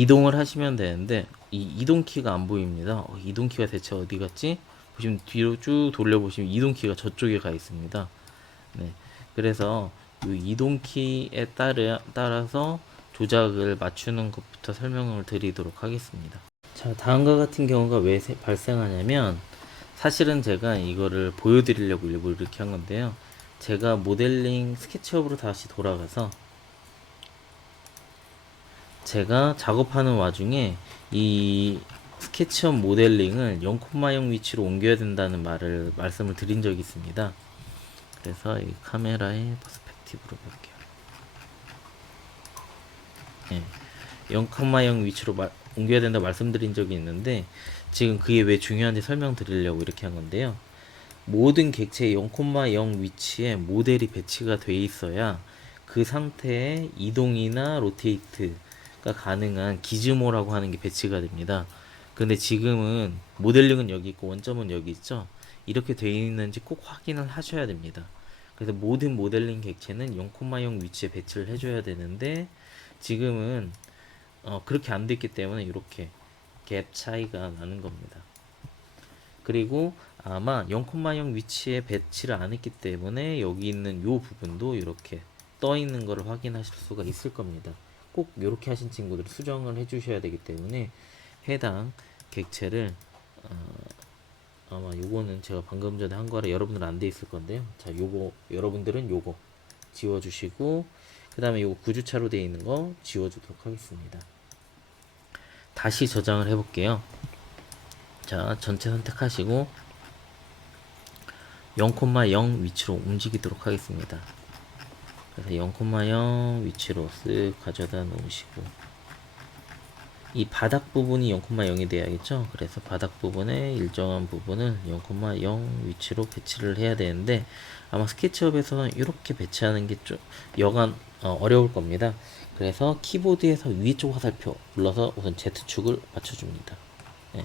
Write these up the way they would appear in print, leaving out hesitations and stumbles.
이동을 하시면 되는데 이 이동키가 안 보입니다. 이동키가 대체 어디 갔지? 보시면 뒤로 쭉 돌려보시면 이동키가 저쪽에 가 있습니다. 네. 그래서 이 이동키에 따라서 조작을 맞추는 것부터 설명을 드리도록 하겠습니다. 자, 다음과 같은 경우가 왜 발생하냐면 사실은 제가 이거를 보여드리려고 일부러 이렇게 한 건데요. 제가 모델링 스케치업으로 다시 돌아가서 제가 작업하는 와중에 이 스케치업 모델링을 0,0 위치로 옮겨야 된다는 말씀을 드린 적이 있습니다. 그래서 이 카메라의 퍼스펙티브로 볼게요. 네, 0,0 위치로 옮겨야 된다 말씀드린 적이 있는데 지금 그게 왜 중요한지 설명드리려고 이렇게 한 건데요. 모든 객체의 0,0 위치에 모델이 배치가 돼 있어야 그 상태에 이동이나 로테이트가 가능한 기즈모라고 하는 게 배치가 됩니다. 근데 지금은 모델링은 여기 있고 원점은 여기 있죠. 이렇게 되어 있는지 꼭 확인을 하셔야 됩니다. 그래서 모든 모델링 객체는 0,0 위치에 배치를 해줘야 되는데 지금은 그렇게 안 됐기 때문에 이렇게 갭 차이가 나는 겁니다. 그리고 아마 0,0 위치에 배치를 안 했기 때문에 여기 있는 요 부분도 이렇게 떠 있는 것을 확인하실 수가 있을 겁니다. 꼭 이렇게 하신 친구들 수정을 해 주셔야 되기 때문에 해당 객체를 아마 요거는 제가 방금 전에 한 거라 여러분들은 안 돼 있을 건데요. 자, 요거 여러분들은 요거 지워 주시고 그다음에 요거 구주차로 되어 있는 거 지워 주도록 하겠습니다. 다시 저장을 해 볼게요. 자, 전체 선택하시고 0,0 위치로 움직이도록 하겠습니다. 그래서 0,0 위치로 쓱 가져다 놓으시고 이 바닥 부분이 0,0이 돼야겠죠. 그래서 바닥 부분에 일정한 부분을 0,0 위치로 배치를 해야 되는데 아마 스케치업에서는 이렇게 배치하는 게 좀 여간 어려울 겁니다. 그래서 키보드에서 위쪽 화살표 눌러서 우선 Z축을 맞춰줍니다. 네.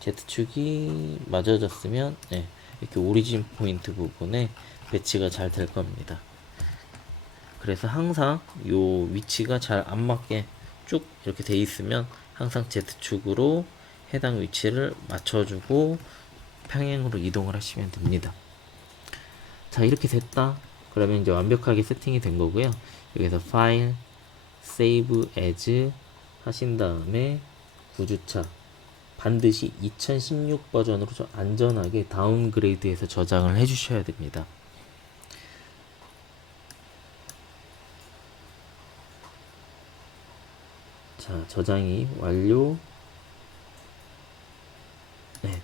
Z축이 맞아졌으면 네. 이렇게 오리진 포인트 부분에 배치가 잘 될 겁니다. 그래서 항상 요 위치가 잘 안 맞게 쭉 이렇게 돼 있으면 항상 Z축으로 해당 위치를 맞춰주고 평행으로 이동을 하시면 됩니다. 자, 이렇게 됐다. 그러면 이제 완벽하게 세팅이 된 거고요. 여기서 파일, 세이브 에즈 하신 다음에 구주차 반드시 2016 버전으로 좀 안전하게 다운그레이드해서 저장을 해 주셔야 됩니다. 자, 저장이 완료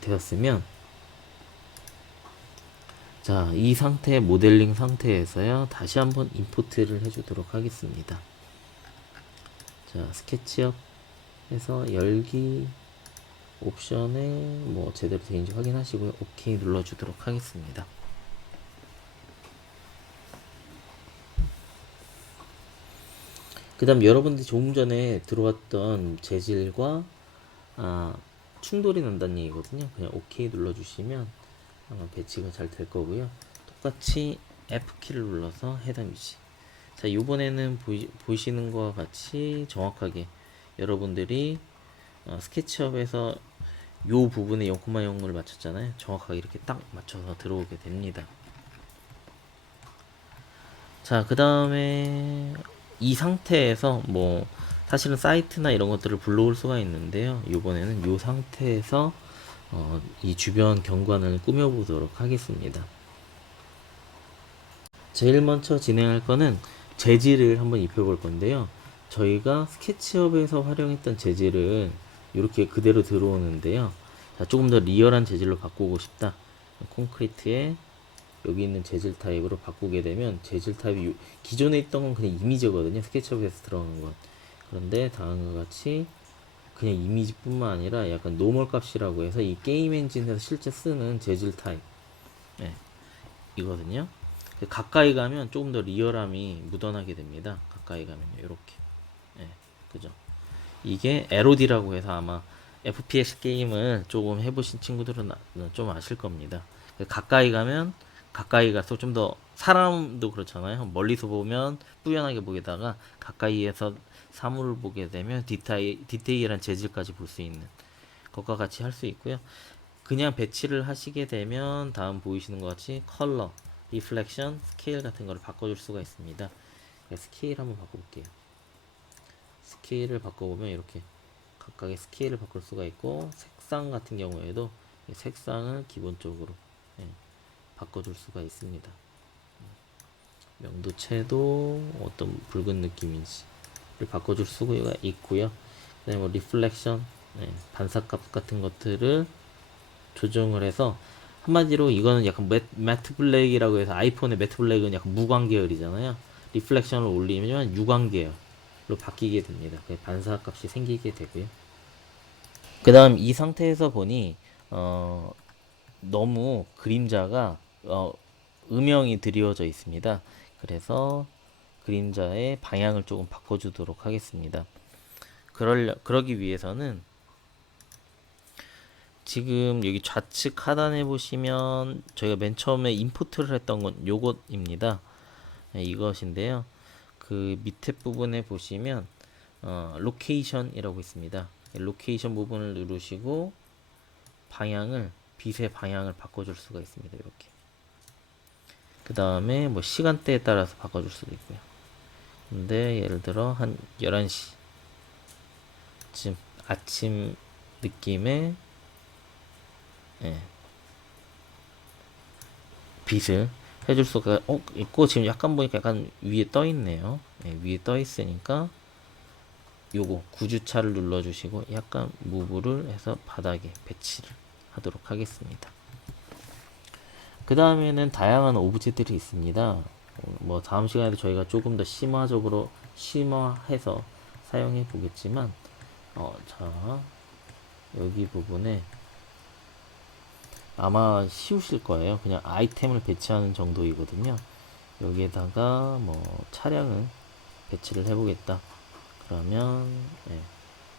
되었으면 자, 이 상태 모델링 상태에서요 다시 한번 임포트를 해주도록 하겠습니다. 자, 스케치업 해서 열기 옵션에 뭐 제대로 되는지 확인하시고요. 오케이 눌러주도록 하겠습니다. 그 다음 여러분들이 조금 전에 들어왔던 재질과 충돌이 난다는 얘기거든요. 그냥 오케이 눌러주시면 아마 배치가 잘 될 거고요. 똑같이 F키를 눌러서 해당 위치. 자, 이번에는 보시는 것과 같이 정확하게 여러분들이 스케치업에서 요 부분에 0,0을 맞췄잖아요. 정확하게 이렇게 딱 맞춰서 들어오게 됩니다. 자, 그 다음에 이 상태에서 뭐 사실은 사이트나 이런 것들을 불러올 수가 있는데요. 이번에는 이 상태에서 이 주변 경관을 꾸며보도록 하겠습니다. 제일 먼저 진행할 거는 재질을 한번 입혀볼 건데요. 저희가 스케치업에서 활용했던 재질은 이렇게 그대로 들어오는데요. 자, 조금 더 리얼한 재질로 바꾸고 싶다. 콘크리트에 여기 있는 재질 타입으로 바꾸게 되면 재질 타입이 기존에 있던 건 그냥 이미지거든요. 스케치업에서 들어간 건. 그런데 다음과 같이 그냥 이미지뿐만 아니라 약간 노멀 값이라고 해서 이 게임 엔진에서 실제 쓰는 재질 타입 이거든요. 가까이 가면 조금 더 리얼함이 묻어나게 됩니다. 가까이 가면요, 이렇게. 그죠? 이게 LOD라고 해서 아마 FPS 게임을 조금 해보신 친구들은 좀 아실 겁니다. 가까이 가면 가까이 가서 좀 더 사람도 그렇잖아요. 멀리서 보면 뿌연하게 보이다가 가까이에서 사물을 보게 되면 디테일한 재질까지 볼 수 있는 것과 같이 할 수 있고요. 그냥 배치를 하시게 되면 다음 보이시는 것 같이 컬러, 리플렉션, 스케일 같은 거를 바꿔줄 수가 있습니다. 스케일 한번 바꿔볼게요. 스케일을 바꿔보면 이렇게 각각의 스케일을 바꿀 수가 있고, 색상 같은 경우에도 색상을 기본적으로 바꿔줄 수가 있습니다. 명도채도 어떤 붉은 느낌인지를 바꿔줄 수가 있고요. 그다음에 뭐 리플렉션, 반사값 같은 것들을 조정을 해서, 한마디로 이거는 약간 매트 블랙이라고 해서 아이폰의 매트 블랙은 약간 무광 계열이잖아요. 리플렉션을 올리면 유광 계열로 바뀌게 됩니다. 반사 값이 생기게 되고요. 그 다음 이 상태에서 보니 너무 그림자가 음영이 드리워져 있습니다. 그래서 그림자의 방향을 조금 바꿔주도록 하겠습니다. 그러기 위해서는 지금 여기 좌측 하단에 보시면 저희가 맨 처음에 임포트를 했던 건 요것입니다. 이것인데요. 그 밑에 부분에 보시면 로케이션이라고 있습니다. 로케이션 부분을 누르시고 빛의 방향을 바꿔줄 수가 있습니다. 이렇게. 그 다음에 뭐 시간대에 따라서 바꿔줄 수도 있고요. 근데 예를 들어 한 11시쯤 아침 느낌의 빛을 해줄 수가 있고, 지금 약간 보니까 약간 위에 떠 있네요. 위에 떠 있으니까 요거 구주차를 눌러주시고 약간 무브를 해서 바닥에 배치를 하도록 하겠습니다. 그 다음에는 다양한 오브제들이 있습니다. 뭐 다음 시간에도 저희가 조금 더 심화해서 사용해 보겠지만, 자 여기 부분에 아마 쉬우실 거예요. 그냥 아이템을 배치하는 정도이거든요. 여기에다가 뭐 차량을 배치를 해보겠다. 그러면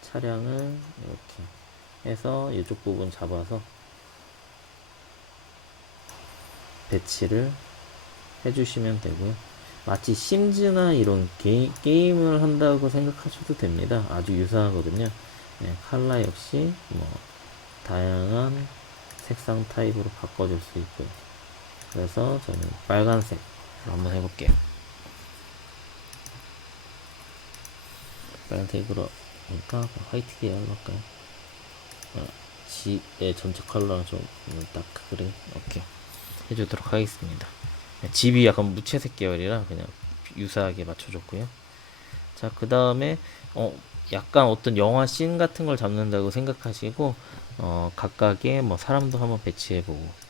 차량을 이렇게 해서 이쪽 부분 잡아서 배치를 해주시면 되고요. 마치 심즈나 이런 게임을 한다고 생각하셔도 됩니다. 아주 유사하거든요. 컬러 역시 뭐 다양한 색상 타입으로 바꿔줄 수 있고요. 그래서 저는 빨간색으로 한번 해볼게요. 빨간색으로 그러니까 화이트 계열로 할까요? 전체 컬러랑 좀 다크그레이 이렇게 해주도록 하겠습니다. 집이 약간 무채색 계열이라 그냥 유사하게 맞춰줬고요. 자, 그 다음에 약간 어떤 영화 씬 같은 걸 잡는다고 생각하시고 각각의 뭐 사람도 한번 배치해보고,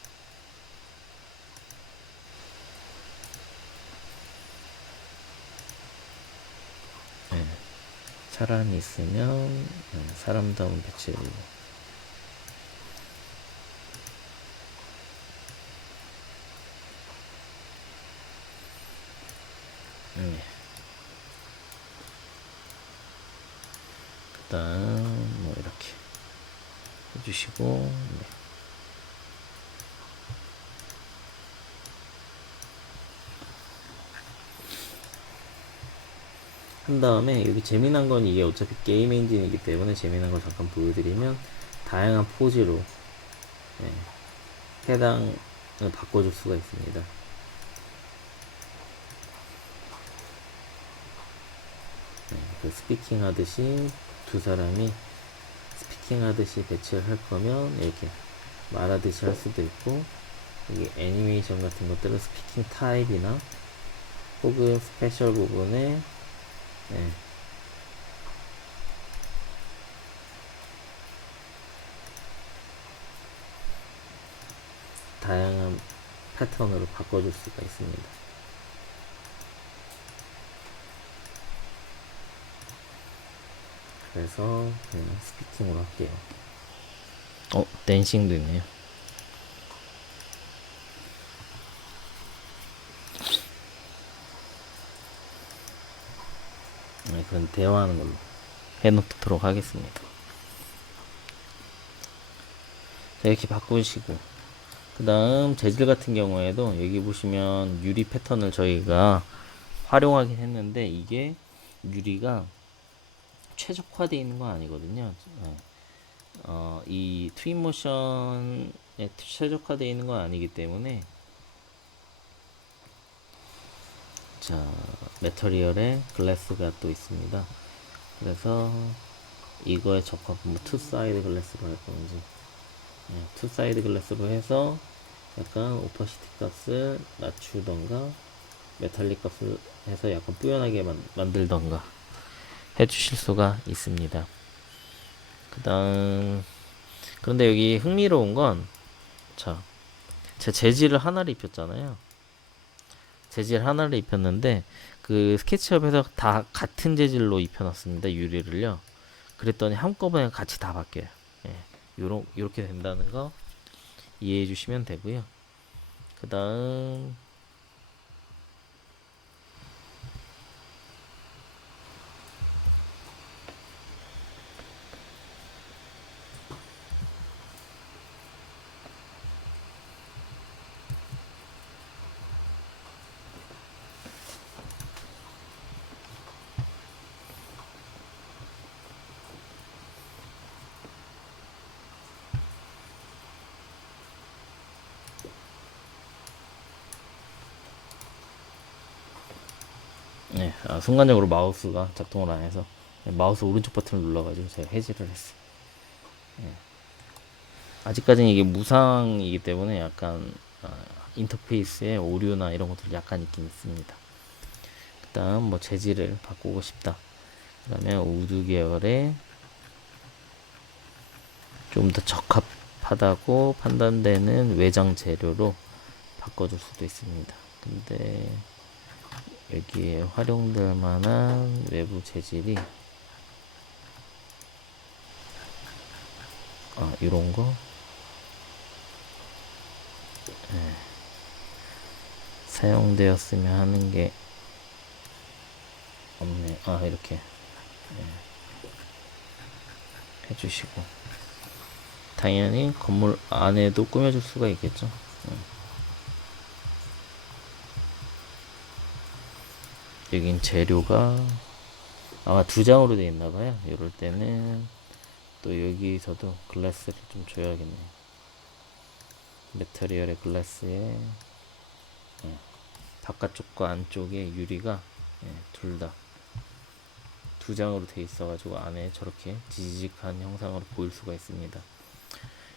사람이 있으면 사람도 한번 배치해보고, 그다음 뭐 이렇게 해주시고, 한 다음에 여기 재미난 건, 이게 어차피 게임 엔진이기 때문에 재미난 걸 잠깐 보여드리면, 다양한 포즈로 해당을 바꿔줄 수가 있습니다. 스피킹 하듯이 두 사람이 스피킹 하듯이 배치를 할 거면 이렇게 말하듯이 할 수도 있고, 여기 애니메이션 같은 것들은 스피킹 타입이나 혹은 스페셜 부분에 다양한 패턴으로 바꿔줄 수가 있습니다. 그래서 그냥 스피킹으로 할게요. 댄싱도 있네요. 그럼 대화하는 걸로 해놓도록 하겠습니다. 자, 이렇게 바꾸시고, 그 다음 재질 같은 경우에도 여기 보시면 유리 패턴을 저희가 활용하긴 했는데 이게 유리가 최적화되어 있는 건 아니거든요. 이 트윈모션에 최적화되어 있는 건 아니기 때문에 자 매터리얼에 글래스가 또 있습니다. 그래서 이거에 적합 뭐 투사이드 글래스로 할 건지 투사이드 글래스로 해서 약간 오퍼시티 값을 낮추던가 메탈릭 값을 해서 약간 뿌연하게 만들던가 해주실 수가 있습니다. 그 다음 그런데 여기 흥미로운 건 자, 제 재질을 하나를 입혔잖아요. 재질 하나를 입혔는데 그 스케치업에서 다 같은 재질로 입혀놨습니다. 유리를요. 그랬더니 한꺼번에 같이 다 바뀌어요. 예, 요렇게 된다는 거 이해해 주시면 되고요. 그 다음 순간적으로 마우스가 작동을 안 해서 마우스 오른쪽 버튼을 눌러가지고 제가 해지를 했어요. 아직까지는 이게 무상이기 때문에 약간 인터페이스에 오류나 이런 것들이 약간 있긴 있습니다. 그 다음 뭐 재질을 바꾸고 싶다. 그 다음에 우드 계열에 좀 더 적합하다고 판단되는 외장 재료로 바꿔줄 수도 있습니다. 근데 여기에 활용될 만한 외부 재질이 이런 거 사용되었으면 하는 게 없네. 이렇게 해주시고 당연히 건물 안에도 꾸며줄 수가 있겠죠. 여긴 재료가 아마 두 장으로 되어 있나봐요. 이럴 때는 또 여기서도 글라스를 좀 줘야겠네요. 매터리얼의 글라스에 바깥쪽과 안쪽에 유리가 둘 다 두 장으로 되어 있어가지고 안에 저렇게 지직한 형상으로 보일 수가 있습니다.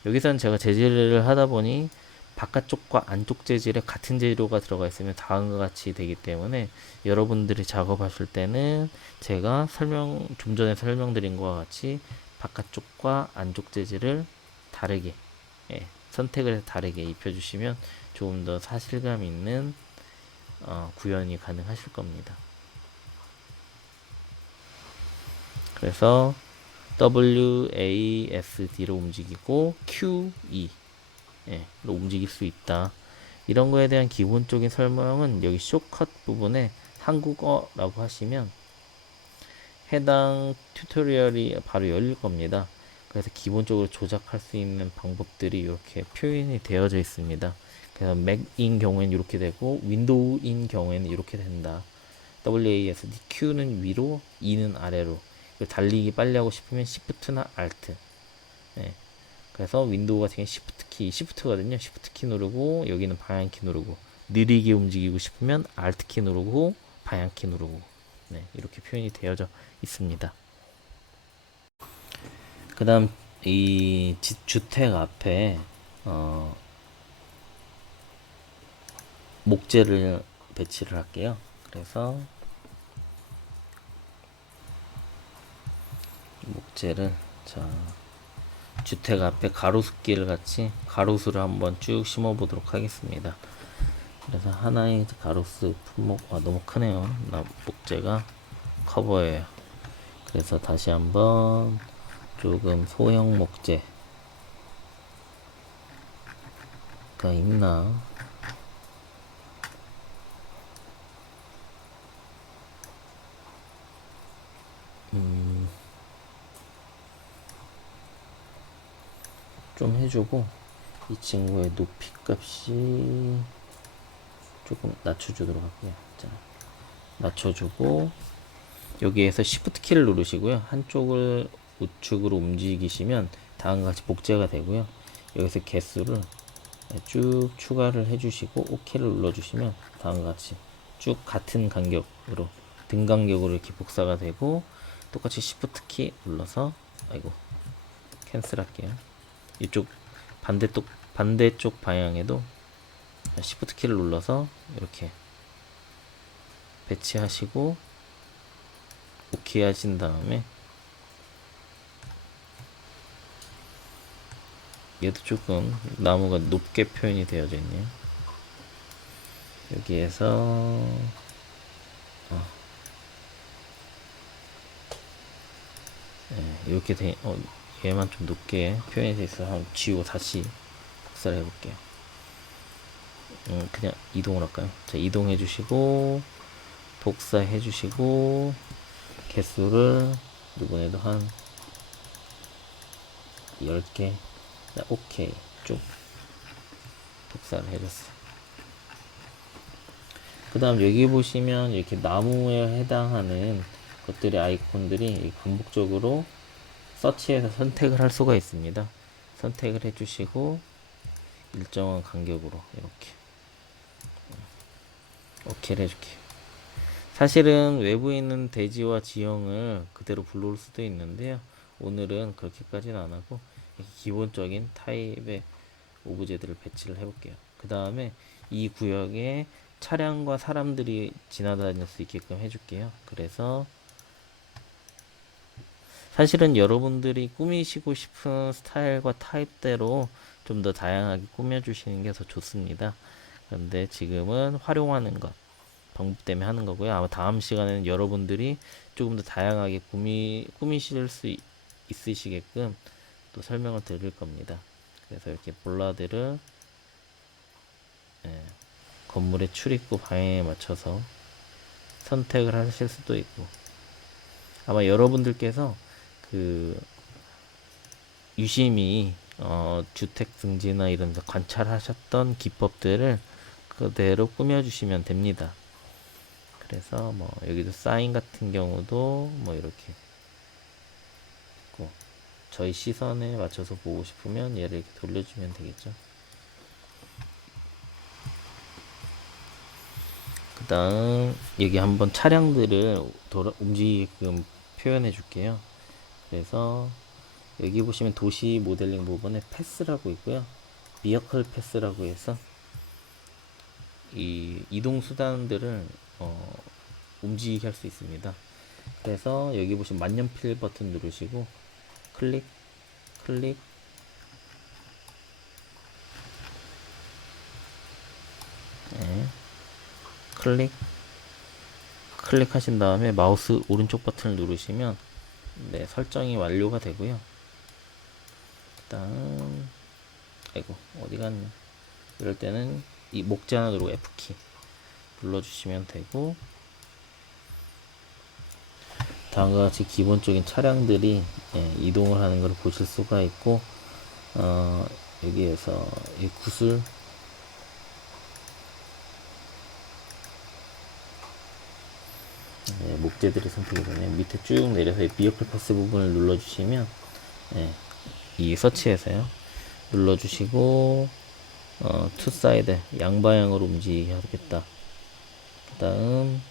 여기서는 제가 재질을 하다 보니 바깥쪽과 안쪽 재질에 같은 재료가 들어가 있으면 다음과 같이 되기 때문에 여러분들이 작업하실 때는 제가 좀 전에 설명드린 것과 같이 바깥쪽과 안쪽 재질을 다르게 선택을 해서 다르게 입혀주시면 조금 더 사실감 있는 구현이 가능하실 겁니다. 그래서 WASD로 움직이고 QE 로 움직일 수 있다. 이런 거에 대한 기본적인 설명은 여기 쇼컷 부분에 한국어라고 하시면 해당 튜토리얼이 바로 열릴 겁니다. 그래서 기본적으로 조작할 수 있는 방법들이 이렇게 표현이 되어져 있습니다. 그래서 맥인 경우에는 이렇게 되고 윈도우인 경우에는 이렇게 된다. WASD Q는 위로, E는 아래로. 달리기 빨리 하고 싶으면 Shift나 Alt. 그래서 윈도우 같은 경우는 Shift거든요. Shift 키 누르고 여기는 방향 키 누르고 느리게 움직이고 싶으면 Alt 키 누르고 방향 키 누르고 이렇게 표현이 되어져 있습니다. 그 다음 이 주택 앞에 목재를 배치를 할게요. 그래서 목재를 주택 앞에 가로수길 같이 가로수를 한번 쭉 심어 보도록 하겠습니다. 그래서 하나의 가로수 품목 너무 크네요. 목재가 커버예요. 그래서 다시 한번 조금 소형 목재가 있나 좀 해주고 이 친구의 높이 값이 조금 낮춰주도록 할게요. 자, 낮춰주고 여기에서 Shift 키를 누르시고요. 한쪽을 우측으로 움직이시면 다음과 같이 복제가 되고요. 여기서 개수를 쭉 추가를 해주시고 OK를 눌러주시면 다음과 같이 쭉 같은 간격으로 등 간격으로 이렇게 복사가 되고 똑같이 Shift 키 눌러서 캔슬 할게요. 이쪽 반대쪽 방향에도 Shift 키를 눌러서 이렇게 배치하시고 OK 하신 다음에 얘도 조금 나무가 높게 표현이 되어져 있네요. 여기에서 이렇게 얘만 좀 높게 표현이 되어 있어서 한번 지우고 다시 복사를 해볼게요. 그냥 이동을 할까요? 자, 이동해 주시고 복사해 주시고 개수를 이번에도 한 10개. 자, 오케이. 쭉 복사를 해줬어요. 그 다음 여기 보시면 이렇게 나무에 해당하는 것들의 아이콘들이 반복적으로 서치해서 선택을 할 수가 있습니다. 선택을 해주시고 일정한 간격으로 이렇게 OK를 해줄게요. 사실은 외부에 있는 대지와 지형을 그대로 불러올 수도 있는데요. 오늘은 그렇게까지는 안 하고 기본적인 타입의 오브제들을 배치를 해볼게요. 그 다음에 이 구역에 차량과 사람들이 지나다닐 수 있게끔 해줄게요. 그래서 사실은 여러분들이 꾸미시고 싶은 스타일과 타입대로 좀 더 다양하게 꾸며주시는 게 더 좋습니다. 그런데 지금은 활용하는 것 방법 때문에 하는 거고요. 아마 다음 시간에는 여러분들이 조금 더 다양하게 꾸미실 수 있으시게끔 또 설명을 드릴 겁니다. 그래서 이렇게 볼라드를 건물의 출입구 방향에 맞춰서 선택을 하실 수도 있고, 아마 여러분들께서 그 유심히 주택 등지나 이런 데 관찰하셨던 기법들을 그대로 꾸며주시면 됩니다. 그래서 뭐 여기도 사인 같은 경우도 뭐 이렇게 있고, 저희 시선에 맞춰서 보고 싶으면 얘를 이렇게 돌려주면 되겠죠. 그 다음 여기 한번 차량들을 움직이게끔 표현해 줄게요. 그래서 여기 보시면 도시 모델링 부분에 패스라고 있고요. 비어컬 패스라고 해서 이 이동 수단들을 움직이게 할 수 있습니다. 그래서 여기 보시면 만년필 버튼 누르시고 클릭 클릭 네, 클릭하신 다음에 마우스 오른쪽 버튼을 누르시면 네, 설정이 완료가 되고요. 그다음 어디 갔냐, 이럴 때는 이 목재 누르고 F키 눌러주시면 되고, 다음과 같이 기본적인 차량들이 이동을 하는 걸 보실 수가 있고, 여기에서 이 구슬 목재들이 선택이 되네요. 밑에 쭉 내려서 이 비어플 패스 부분을 눌러주시면 이 서치에서요 눌러주시고 투 사이드 양방향으로 움직이게 하겠다. 그 다음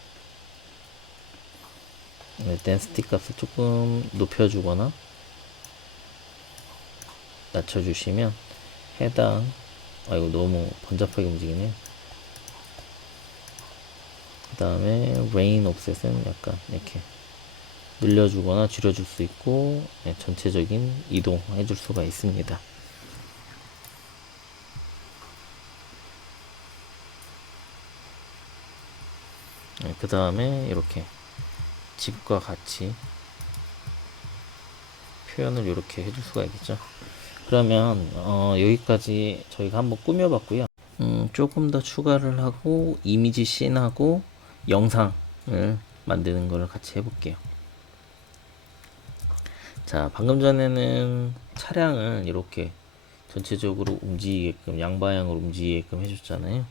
덴시티 값을 조금 높여주거나 낮춰주시면 해당, 이거 너무 번잡하게 움직이네요. 그 다음에 레인 옵셋은 약간 이렇게 늘려주거나 줄여줄 수 있고, 전체적인 이동해 줄 수가 있습니다. 그 다음에 이렇게 집과 같이 표현을 이렇게 해줄 수가 있겠죠. 그러면 여기까지 저희가 한번 꾸며봤고요. 조금 더 추가를 하고 이미지 씬하고 영상을 만드는 걸 같이 해볼게요. 자, 방금 전에는 차량을 이렇게 전체적으로 움직이게끔 양방향으로 움직이게끔 해줬잖아요.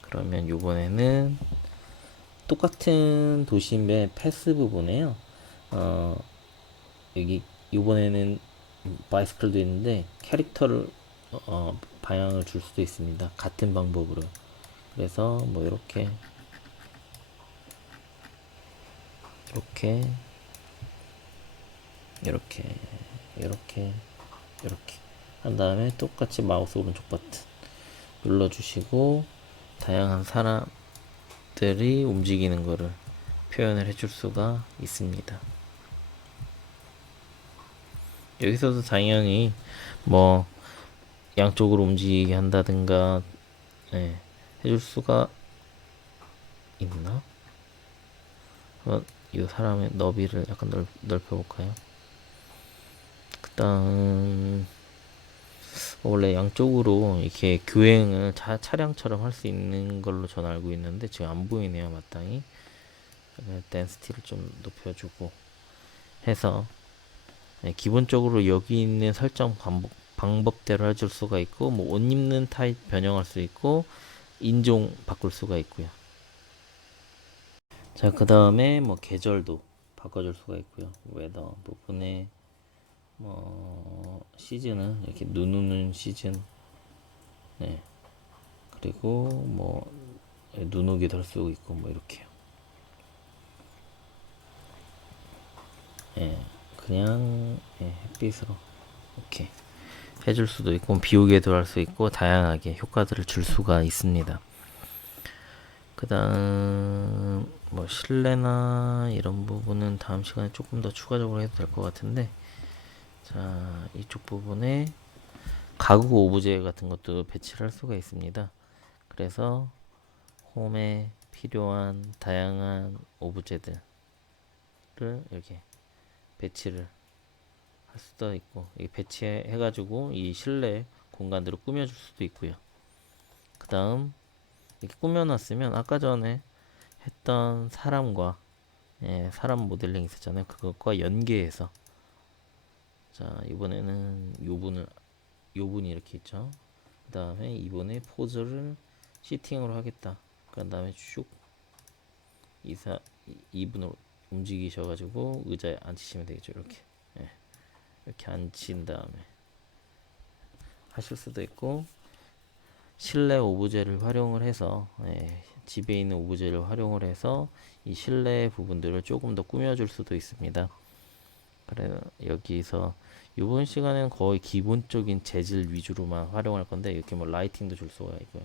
그러면 요번에는 똑같은 도심의 패스 부분에요. 여기 요번에는 바이스클도 있는데 캐릭터를 방향을 줄 수도 있습니다. 같은 방법으로. 그래서 뭐 이렇게 이렇게 이렇게 이렇게 이렇게 한 다음에 똑같이 마우스 오른쪽 버튼 눌러주시고 다양한 사람들이 움직이는 거를 표현을 해줄 수가 있습니다. 여기서도 당연히 뭐 양쪽으로 움직이게 한다든가 해줄 수가 있나? 이 사람의 너비를 약간 넓혀볼까요? 그 다음 원래 양쪽으로 이렇게 교행을 차량처럼 할 수 있는 걸로 전 알고 있는데 지금 안 보이네요. 마땅히 덴시티를 좀 높여주고 해서 기본적으로 여기 있는 설정 방법대로 해줄 수가 있고 뭐 옷 입는 타입 변형할 수 있고 인종 바꿀 수가 있고요. 자, 그 다음에 뭐 계절도 바꿔줄 수가 있고요. 웨더 부분에 뭐 시즌은 이렇게 눈 오는 시즌, 그리고 뭐 눈 오기도 할 수 있고 뭐 이렇게요. 그냥 햇빛으로 이렇게 해줄 수도 있고 비 오게도 할 수 있고 다양하게 효과들을 줄 수가 있습니다. 그 다음 뭐 실내나 이런 부분은 다음 시간에 조금 더 추가적으로 해도 될 것 같은데, 자, 이쪽 부분에 가구 오브제 같은 것도 배치를 할 수가 있습니다. 그래서 홈에 필요한 다양한 오브제들을 이렇게 배치를 할 수도 있고, 이 배치해 가지고 이 실내 공간들을 꾸며줄 수도 있고요. 그 다음 이렇게 꾸며놨으면 아까 전에 했던 사람과 사람 모델링 있었잖아요. 그것과 연계해서, 자, 이번에는 요분이 이렇게 있죠. 그 다음에 이번에 포즈를 시팅으로 하겠다. 그 다음에 쭉 이분으로 움직이셔가지고 의자에 앉히시면 되겠죠. 이렇게 이렇게 앉힌 다음에 하실 수도 있고, 실내 오브제를 활용을 해서 집에 있는 오브제를 활용을 해서 이 실내 부분들을 조금 더 꾸며줄 수도 있습니다. 그래 여기서 이번 시간에는 거의 기본적인 재질 위주로만 활용할 건데 이렇게 뭐 라이팅도 줄 수가 있고요.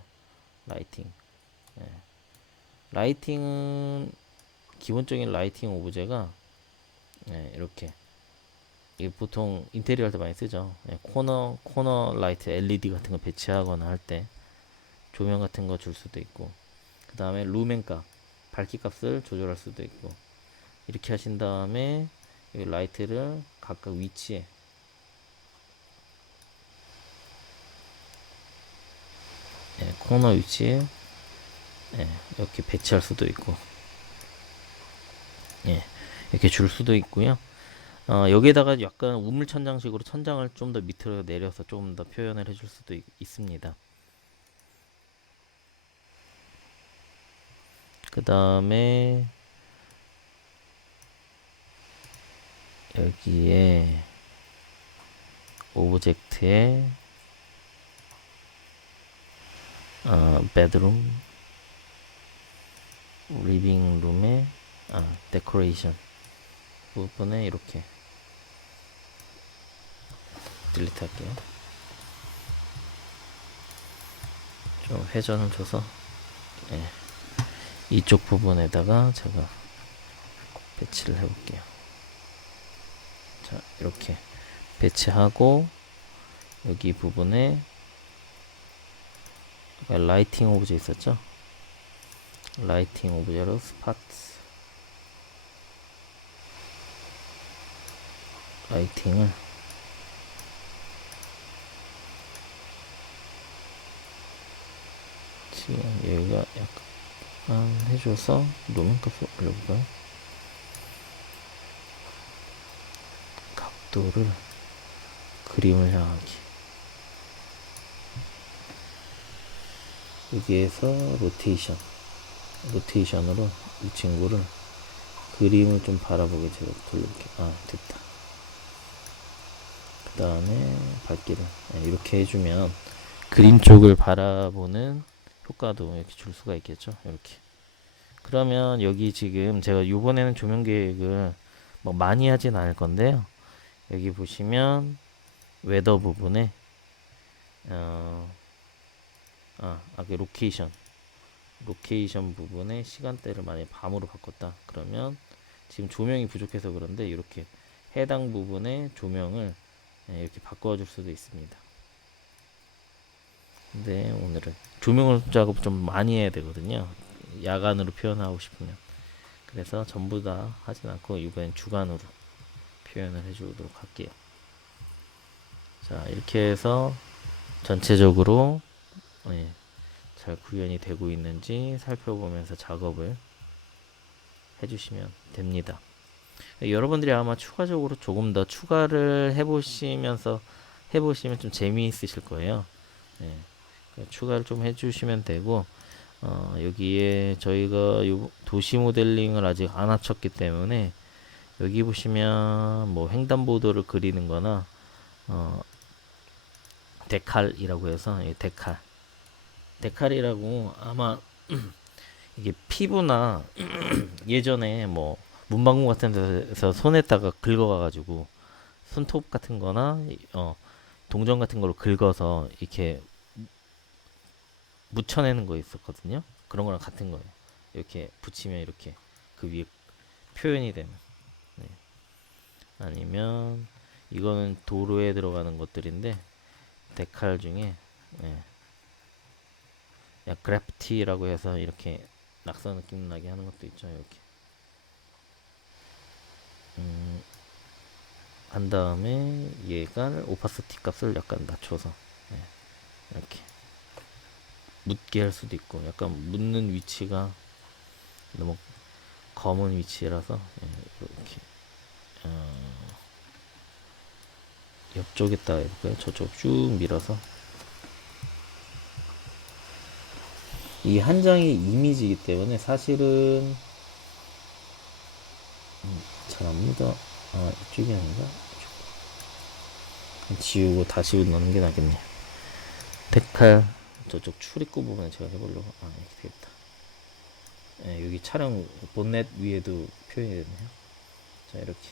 라이팅은 기본적인 라이팅 오브제가 이렇게 이게 보통 인테리어 할 때 많이 쓰죠. 코너 라이트 LED 같은 거 배치하거나 할 때 조명 같은 거 줄 수도 있고, 그 다음에 루멘값 밝기 값을 조절할 수도 있고, 이렇게 하신 다음에 이 라이트를 각각 위치에 코너 위치에 이렇게 배치할 수도 있고 이렇게 줄 수도 있고요. 여기에다가 약간 우물 천장식으로 천장을 좀 더 밑으로 내려서 조금 더 표현을 해줄 수도 있습니다. 그 다음에 여기에 오브젝트에 베드룸, 리빙룸에 데코레이션 부분에 이렇게 딜리트 할게요. 좀 회전을 줘서 이쪽 부분에다가 제가 배치를 해볼게요. 자, 이렇게 배치하고 여기 부분에 라이팅 오브제 있었죠? 라이팅 오브제로 스팟 라이팅을 지금 여기가 약간 해줘서 루멘 값을 올려볼까요? 각도를 그림을 향하기. 여기에서 로테이션으로 이 친구를 그림을 좀 바라보게 제가 돌려볼게요. 아, 됐다. 그 다음에 밝기를 이렇게 해주면 그림 쪽을 바라보는 효과도 이렇게 줄 수가 있겠죠. 이렇게. 그러면 여기 지금 제가 이번에는 조명 계획을 뭐 많이 하진 않을 건데요. 여기 보시면 웨더 부분에 그 로케이션 부분에 시간대를 만약에 밤으로 바꿨다. 그러면 지금 조명이 부족해서 그런데 이렇게 해당 부분에 조명을 이렇게 바꿔줄 수도 있습니다. 근데 오늘은 조명 작업 좀 많이 해야 되거든요. 야간으로 표현하고 싶으면. 그래서 전부 다 하진 않고 이번엔 주간으로 표현을 해주도록 할게요. 자, 이렇게 해서 전체적으로 잘 구현이 되고 있는지 살펴보면서 작업을 해주시면 됩니다. 여러분들이 아마 추가적으로 조금 더 추가를 해보시면 좀 재미있으실 거예요. 추가를 좀 해주시면 되고, 여기에 저희가 도시 모델링을 아직 안 합쳤기 때문에 여기 보시면 뭐 횡단보도를 그리는 거나 데칼이라고 해서 데칼이라고 아마 이게 피부나 예전에 뭐 문방구 같은 데서 손에다가 긁어가지고 손톱 같은 거나 동전 같은 걸로 긁어서 이렇게 묻혀내는 거 있었거든요. 그런 거랑 같은 거예요. 이렇게 붙이면 이렇게 그 위에 표현이 되는. 아니면 이거는 도로에 들어가는 것들인데 데칼 중에 그래피티라고 해서 이렇게 낙서 느낌 나게 하는 것도 있죠. 이렇게 한 다음에 얘가 오파시티 값을 약간 낮춰서 이렇게 묻게 할 수도 있고, 약간 묻는 위치가 너무 검은 위치라서 이렇게 옆쪽에다가 해볼까요? 저쪽 쭉 밀어서 이 한 장의 이미지이기 때문에 사실은 잘 안 묻어. 이쪽이 아닌가? 지우고 다시 넣는 게 나겠네요. 데칼 저쪽 출입구 부분에 제가 해보려고. 이렇게 되겠다. 여기 차량 본넷 위에도 표현이 되네요. 자, 이렇게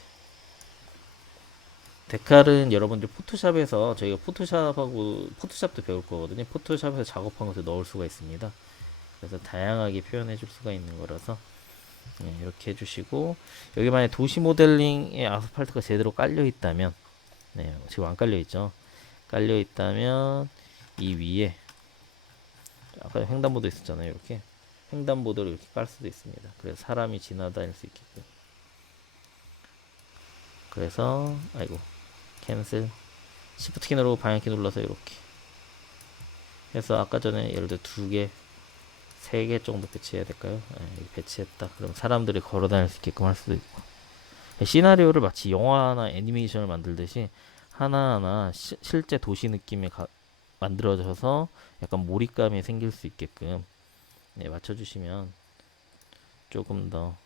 데칼은 여러분들 포토샵에서 저희가 포토샵도 배울 거거든요. 포토샵에서 작업한 것을 넣을 수가 있습니다. 그래서 다양하게 표현해 줄 수가 있는 거라서 이렇게 해주시고, 여기 만약 도시 모델링에 아스팔트가 제대로 깔려 있다면, 지금 안 깔려 있죠. 깔려 있다면 이 위에 아까 횡단보도 있었잖아요. 이렇게 횡단보도를 이렇게 깔 수도 있습니다. 그래서 사람이 지나다닐 수 있게끔. 그래서 캔슬 시프트 키 누르고 방향키 눌러서 이렇게 해서 아까 전에 예를 들어 2개 3개 정도 배치해야 될까요? 배치했다. 그럼 사람들이 걸어 다닐 수 있게끔 할 수도 있고, 시나리오를 마치 영화나 애니메이션을 만들듯이 하나하나 실제 도시 느낌이 만들어져서 약간 몰입감이 생길 수 있게끔 맞춰주시면 조금 더.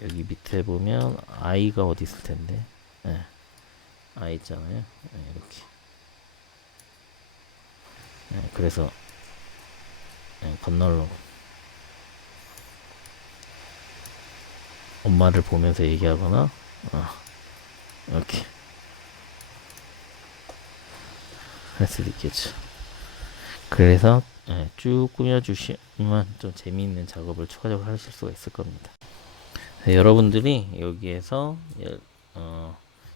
여기 밑에 보면 아이가 어디 있을 텐데, 아이 있잖아요. 이렇게. 그래서 건널로 엄마를 보면서 얘기하거나 이렇게 할 수도 있겠죠. 그래서 쭉 꾸며주시면 좀 재미있는 작업을 추가적으로 하실 수가 있을 겁니다. 여러분들이 여기에서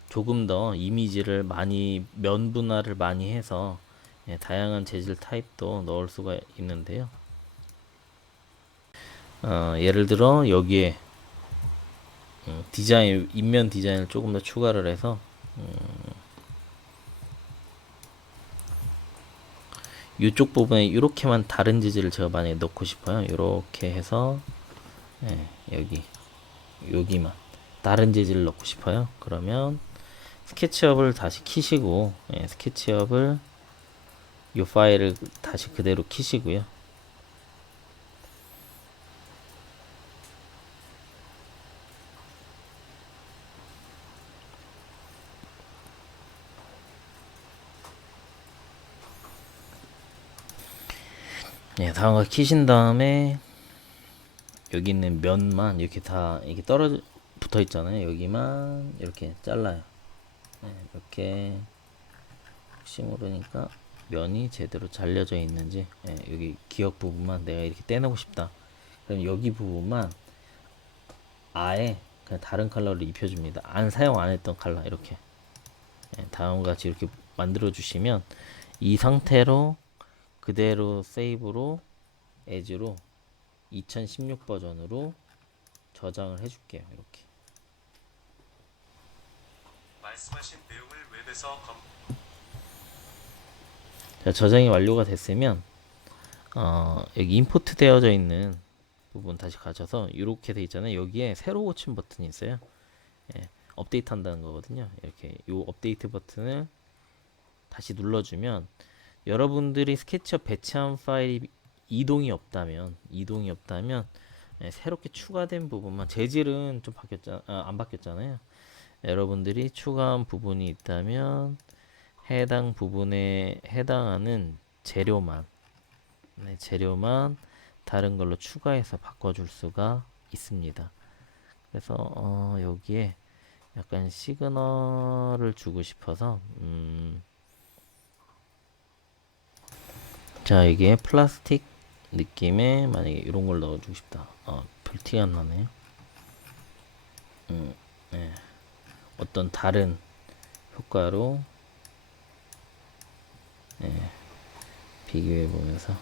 조금 더 이미지를 많이 면분할을 많이 해서 다양한 재질 타입도 넣을 수가 있는데요. 예를 들어 여기에 인면 디자인을 조금 더 추가를 해서 이쪽 부분에 이렇게만 다른 재질을 제가 만약에 넣고 싶어요. 이렇게 해서 여기만 다른 재질을 넣고 싶어요. 그러면 스케치업을 다시 키시고, 예, 스케치업을 이 파일을 다시 그대로 키시고요. 예, 다음과 키신 다음에 여기 있는 면만 이렇게 다 이렇게 떨어져 붙어 있잖아요. 여기만 이렇게 잘라요. 예, 이렇게 혹시 모르니까 면이 제대로 잘려져 있는지, 예, 여기 기역 부분만 내가 이렇게 떼내고 싶다. 그럼 여기 부분만 아예 그냥 다른 컬러를 입혀줍니다. 안 사용 안 했던 컬러 이렇게, 예, 다음과 같이 이렇게 만들어 주시면 이 상태로 그대로 세이브로 에즈로 2016 버전으로 저장을 해줄게요. 이렇게. 말씀하신 내용을 웹에서 자, 저장이 완료가 됐으면 여기 임포트 되어져 있는 부분 다시 가셔서 이렇게 돼 있잖아요. 여기에 새로 고침 버튼이 있어요. 예, 업데이트 한다는 거거든요. 이렇게 요 업데이트 버튼을 다시 눌러주면 여러분들이 스케치업 배치한 파일이 이동이 없다면 예, 새롭게 추가된 부분만, 재질은 좀 안 바뀌었잖아요. 여러분들이 추가한 부분이 있다면 해당 부분에 해당하는 재료만, 네, 재료만 다른 걸로 추가해서 바꿔줄 수가 있습니다. 그래서 여기에 약간 시그널을 주고 싶어서 자, 이게 플라스틱 느낌의 만약에 이런 걸 넣어주고 싶다. 별 티가 안 나네요. 네. 어떤 다른 효과로, 네, 비교해 보면서,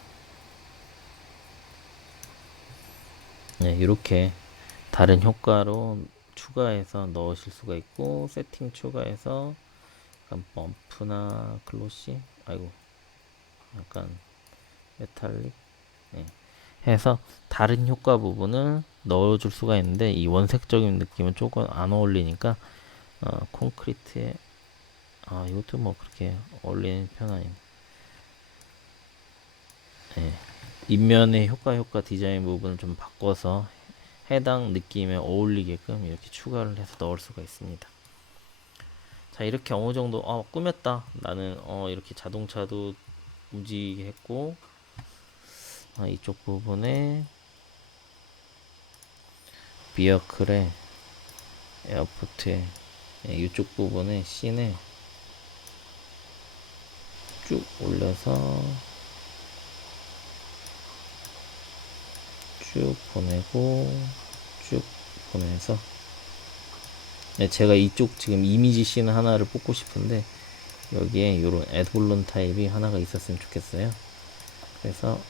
네, 이렇게 다른 효과로 추가해서 넣으실 수가 있고, 세팅 추가해서 약간 범프나 글로시, 아이고, 약간 메탈릭, 네, 해서 다른 효과 부분을 넣어줄 수가 있는데, 이 원색적인 느낌은 조금 안 어울리니까 콘크리트에, 이것도 뭐 그렇게 어울리는 편 아닌. 네. 인면의 효과 디자인 부분을 좀 바꿔서 해당 느낌에 어울리게끔 이렇게 추가를 해서 넣을 수가 있습니다. 자, 이렇게 어느 정도 꾸몄다. 나는 이렇게 자동차도 움직이게 했고, 이쪽 부분에 비어클에 에어포트에, 예, 이쪽 부분에 씬에 쭉 올려서 쭉 보내고 쭉 보내서, 네, 제가 이쪽 지금 이미지 씬 하나를 뽑고 싶은데 여기에 이런 애드블론 타입이 하나가 있었으면 좋겠어요. 그래서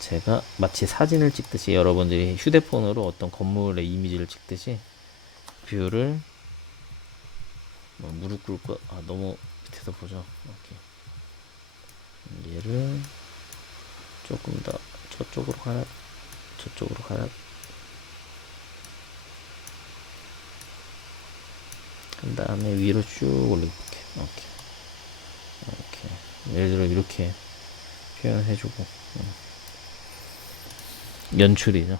제가 마치 사진을 찍듯이, 여러분들이 휴대폰으로 어떤 건물의 이미지를 찍듯이 뷰를 무릎 꿇고, 너무 밑에서 보죠. 이렇게 얘를 조금 더 저쪽으로 가라, 저쪽으로 가라 한 다음에 위로 쭉 올려볼게. 이렇게 예를 들어 이렇게 표현해주고, 연출이죠.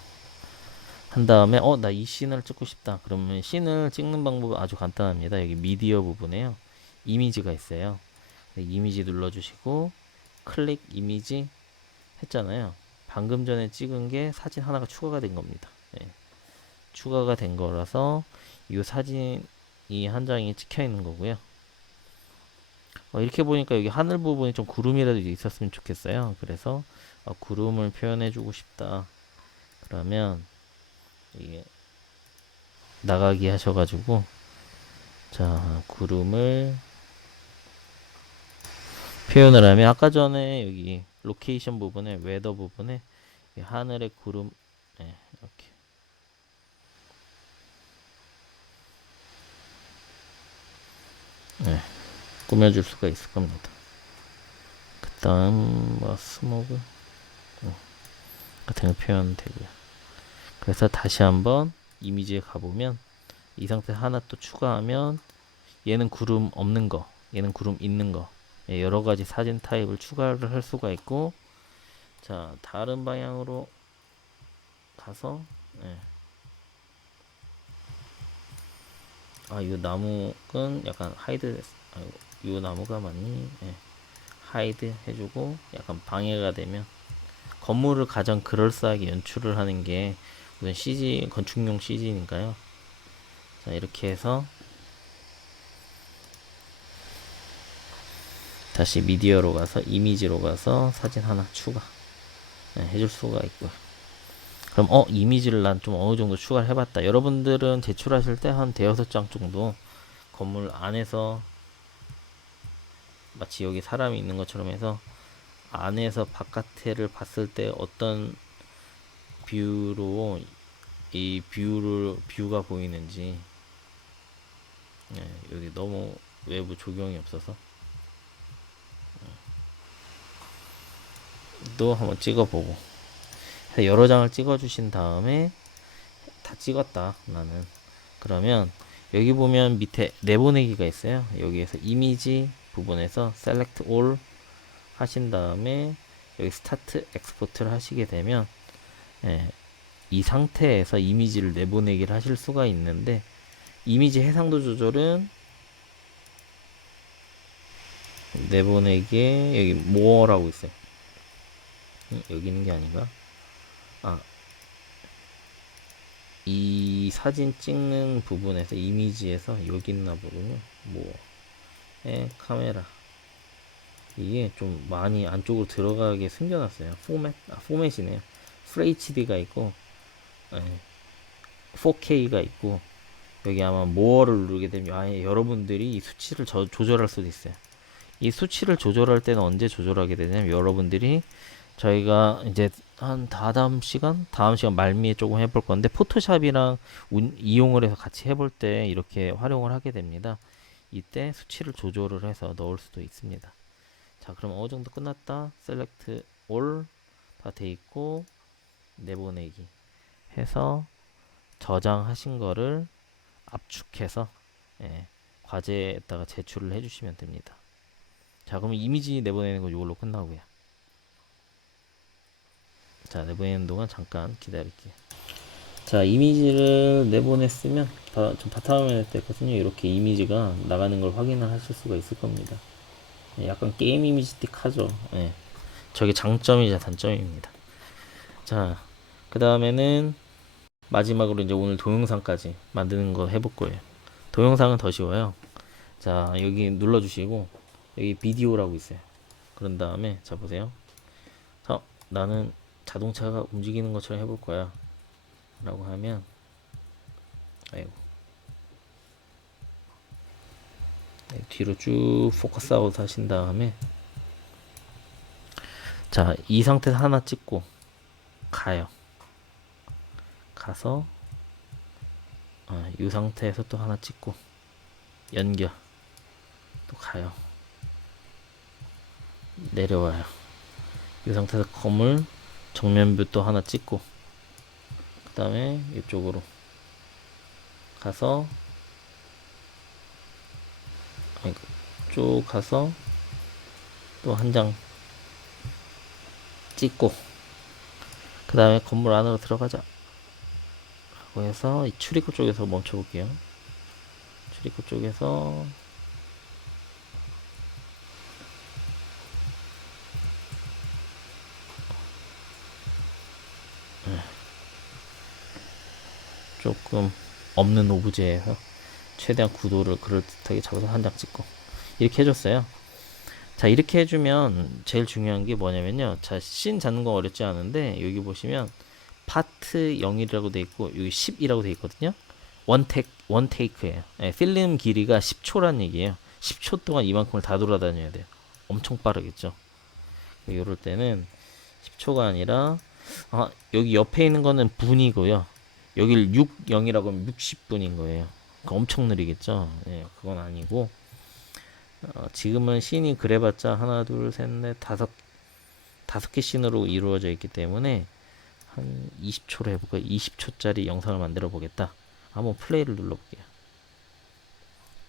한 다음에 나 이 씬을 찍고 싶다. 그러면 씬을 찍는 방법은 아주 간단합니다. 여기 미디어 부분에요, 이미지가 있어요. 이미지 눌러주시고 클릭 이미지 했잖아요. 방금 전에 찍은 게 사진 하나가 추가가 된 겁니다. 예. 추가가 된 거라서 이 사진이 한 장이 찍혀 있는 거고요. 이렇게 보니까 여기 하늘 부분에 좀 구름이라도 있었으면 좋겠어요. 그래서 구름을 표현해 주고 싶다. 그러면 이게 나가기 하셔가지고, 자, 구름을 표현을 하면 아까 전에 여기 로케이션 부분에, 웨더 부분에 하늘의 구름, 네, 이렇게, 네, 꾸며줄 수가 있을 겁니다. 그 다음 스모그 같은 거 표현 되고요. 그래서 다시 한번 이미지에 가보면 이 상태 하나 또 추가하면 얘는 구름 없는 거, 얘는 구름 있는 거, 예, 여러 가지 사진 타입을 추가를 할 수가 있고, 자 다른 방향으로 가서, 예. 이 나무는 약간 하이드, 이 나무가 많이, 예, 하이드 해주고 약간 방해가 되면, 건물을 가장 그럴싸하게 연출을 하는 게 우선 CG, 건축용 CG니까요. 자 이렇게 해서 다시 미디어로 가서 이미지로 가서 사진 하나 추가, 네, 해줄 수가 있고요. 그럼 이미지를 난 좀 어느 정도 추가를 해봤다. 여러분들은 제출하실 때 한 대여섯 장 정도 건물 안에서 마치 여기 사람이 있는 것처럼 해서 안에서 바깥을 봤을 때 어떤 뷰로 이 뷰가 보이는지, 네, 여기 너무 외부 조경이 없어서 또 한번 찍어보고, 여러 장을 찍어 주신 다음에 다 찍었다 나는, 그러면 여기 보면 밑에 내보내기가 있어요. 여기에서 이미지 부분에서 select all 하신 다음에 여기 스타트 엑스포트를 하시게 되면, 예, 이 상태에서 이미지를 내보내기를 하실 수가 있는데, 이미지 해상도 조절은 내보내기에 여기 more라고 있어요. 여기 있는 게 아닌가? 이 사진 찍는 부분에서 이미지에서 여기 있나 보군요. 카메라, 이게 좀 많이 안쪽으로 들어가게 숨겨놨어요. 포맷이네요. FHD가 있고, 예, 4K가 있고, 여기 아마 모어를 누르게 되면 아예 여러분들이 이 수치를 조절할 수도 있어요. 이 수치를 조절할 때는 언제 조절하게 되냐면, 여러분들이, 저희가 이제 한 다음 시간 말미에 조금 해볼 건데, 포토샵이랑 이용을 해서 같이 해볼 때 이렇게 활용을 하게 됩니다. 이때 수치를 조절을 해서 넣을 수도 있습니다. 자, 그럼 어느 정도 끝났다. 셀렉트 올 다 돼 있고, 내보내기 해서 저장하신 거를 압축해서, 예, 과제에다가 제출을 해주시면 됩니다. 자, 그럼 이미지 내보내는 거 이걸로 끝나고요. 자, 내보내는 동안 잠깐 기다릴게요. 자, 이미지를 내보냈으면 좀 바탕화면에 됐거든요. 이렇게 이미지가 나가는 걸 확인을 하실 수가 있을 겁니다. 약간 게임 이미지틱 하죠. 예. 저게 장점이자 단점입니다. 자, 그 다음에는 마지막으로 이제 오늘 동영상까지 만드는 거 해볼 거예요. 동영상은 더 쉬워요. 자, 여기 눌러주시고, 여기 비디오라고 있어요. 그런 다음에, 자, 보세요. 자, 나는 자동차가 움직이는 것처럼 해볼 거야. 라고 하면, 아이고. 뒤로 쭉 포커스 아웃 하신 다음에, 자, 이 상태에서 하나 찍고, 가요. 가서, 이 상태에서 또 하나 찍고, 연결. 또 가요. 내려와요. 이 상태에서 건물 정면뷰 또 하나 찍고, 그 다음에 이쪽으로 가서, 쭉 가서 또 한 장 찍고, 그 다음에 건물 안으로 들어가자 라고 해서 이 출입구 쪽에서 멈춰 볼게요. 출입구 쪽에서 조금 없는 오브제에서 최대한 구도를 그럴듯하게 잡아서 한 장 찍고, 이렇게 해줬어요. 자, 이렇게 해주면 제일 중요한 게 뭐냐면요. 자, 씬 잡는 거 어렵지 않은데, 여기 보시면 파트 0이라고 돼 있고 여기 10이라고 돼 있거든요. 원 테이크예요. 예, 필름 길이가 10초란 얘기예요. 10초 동안 이만큼을 다 돌아다녀야 돼요. 엄청 빠르겠죠. 이럴 때는 10초가 아니라, 여기 옆에 있는 거는 분이고요. 여길 60이라고 하면 60분인 거예요. 엄청 느리겠죠. 예, 그건 아니고, 지금은 씬이 그래봤자 하나 둘 셋 넷 다섯 개 씬으로 이루어져 있기 때문에 한 20초로 해볼까요? 20초짜리 영상을 만들어 보겠다. 한번 플레이를 눌러볼게요.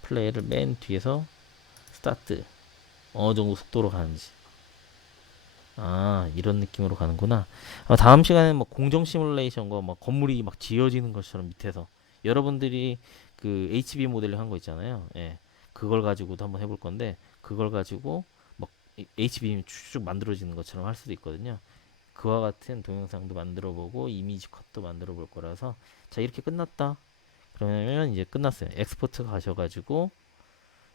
플레이를 맨 뒤에서 스타트. 어느 정도 속도로 가는지. 아, 이런 느낌으로 가는구나. 다음 시간에 뭐 공정 시뮬레이션과 막 건물이 막 지어지는 것처럼 밑에서 여러분들이 그 HB 모델링 한 거 있잖아요. 예. 그걸 가지고도 한번 해볼 건데 그걸 가지고 막 HBM이 쭉쭉 만들어지는 것처럼 할 수도 있거든요. 그와 같은 동영상도 만들어 보고 이미지 컷도 만들어 볼 거라서 자, 이렇게 끝났다. 그러면 이제 끝났어요. 엑스포트 가셔가지고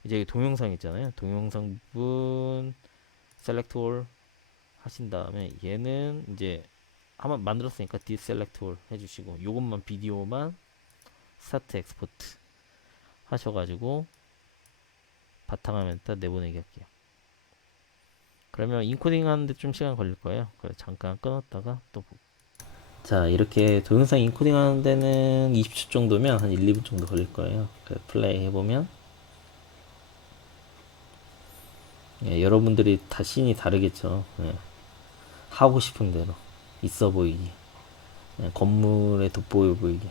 이제 동영상 있잖아요. 동영상 부분 셀렉트 올 하신 다음에 얘는 이제 한번 만들었으니까 디셀렉트 올 해주시고 요것만 비디오만 스타트 엑스포트 하셔가지고 바탕화면에다 내보내기 할게요. 그러면 인코딩 하는데 좀 시간 걸릴 거예요. 그래서 잠깐 끊었다가 또 자, 이렇게 동영상 인코딩 하는 데는 20초 정도면 한 1, 2분 정도 걸릴 거예요. 그래서 플레이 해보면 예, 여러분들이 다 씬이 다르겠죠. 예, 하고 싶은 대로 있어 보이기, 예, 건물에 돋보여 보이게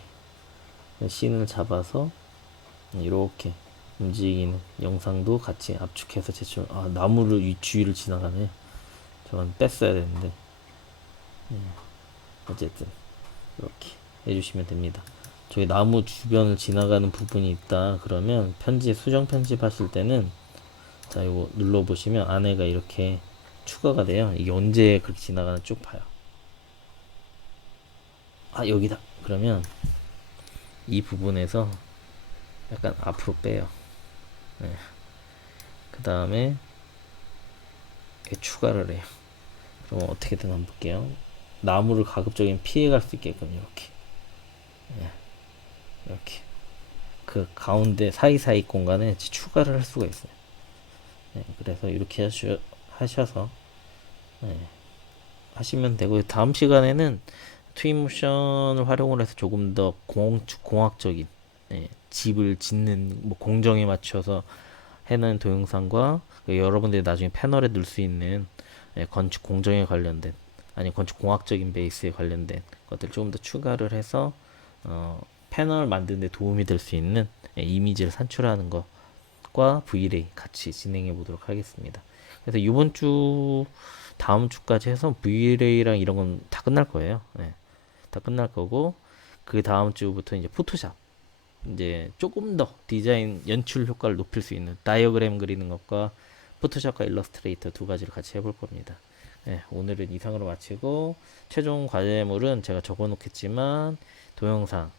씬을 잡아서 이렇게 움직이는 영상도 같이 압축해서 제출. 아, 나무를 주위를 지나가네. 저건 뺐어야 되는데. 예, 어쨌든 이렇게 해주시면 됩니다. 저기 나무 주변을 지나가는 부분이 있다 그러면 편집 수정 편집하실 때는 자, 이거 눌러보시면 안에가 이렇게 추가가 돼요. 이게 언제 그렇게 지나가는 쭉 봐요. 아, 여기다. 그러면 이 부분에서 약간 앞으로 빼요. 네. 그 다음에 추가를 해요. 그럼 어떻게든 한번 볼게요. 나무를 가급적이면 피해갈 수 있게끔 이렇게. 네. 이렇게 그 가운데 사이사이 공간에 추가를 할 수가 있어요. 네. 그래서 이렇게 하셔서 네. 하시면 되고요. 다음 시간에는 트윈모션을 활용을 해서 조금 더 공학적인 집을 짓는 뭐 공정에 맞춰서 해놓은 동영상과 여러분들이 나중에 패널에 넣을 수 있는 건축 공정에 관련된 아니 건축 공학적인 베이스에 관련된 것들 조금 더 추가를 해서 패널 만드는 데 도움이 될 수 있는 이미지를 산출하는 것과 브이레이 같이 진행해 보도록 하겠습니다. 그래서 이번 주 다음 주까지 해서 브이레이랑 이런 건 다 끝날 거예요. 네. 다 끝날 거고 그 다음 주부터 이제 포토샵 이제 조금 더 디자인 연출 효과를 높일 수 있는 다이어그램 그리는 것과 포토샵과 일러스트레이터 두 가지를 같이 해볼 겁니다. 네, 오늘은 이상으로 마치고 최종 과제물은 제가 적어 놓겠지만 동영상,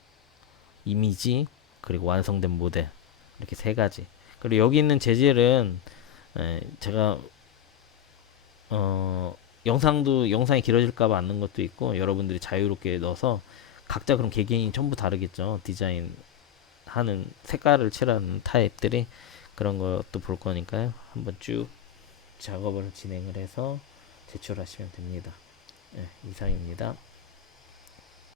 이미지 그리고 완성된 모델 이렇게 세 가지. 그리고 여기 있는 재질은 제가 영상이 길어질까봐 안 넣은 것도 있고 여러분들이 자유롭게 넣어서 각자 그럼 개개인이 전부 다르겠죠. 디자인 하는 색깔을 칠하는 타입들이 그런 것도 볼 거니까요. 한번 쭉 작업을 진행을 해서 제출하시면 됩니다. 네, 이상입니다.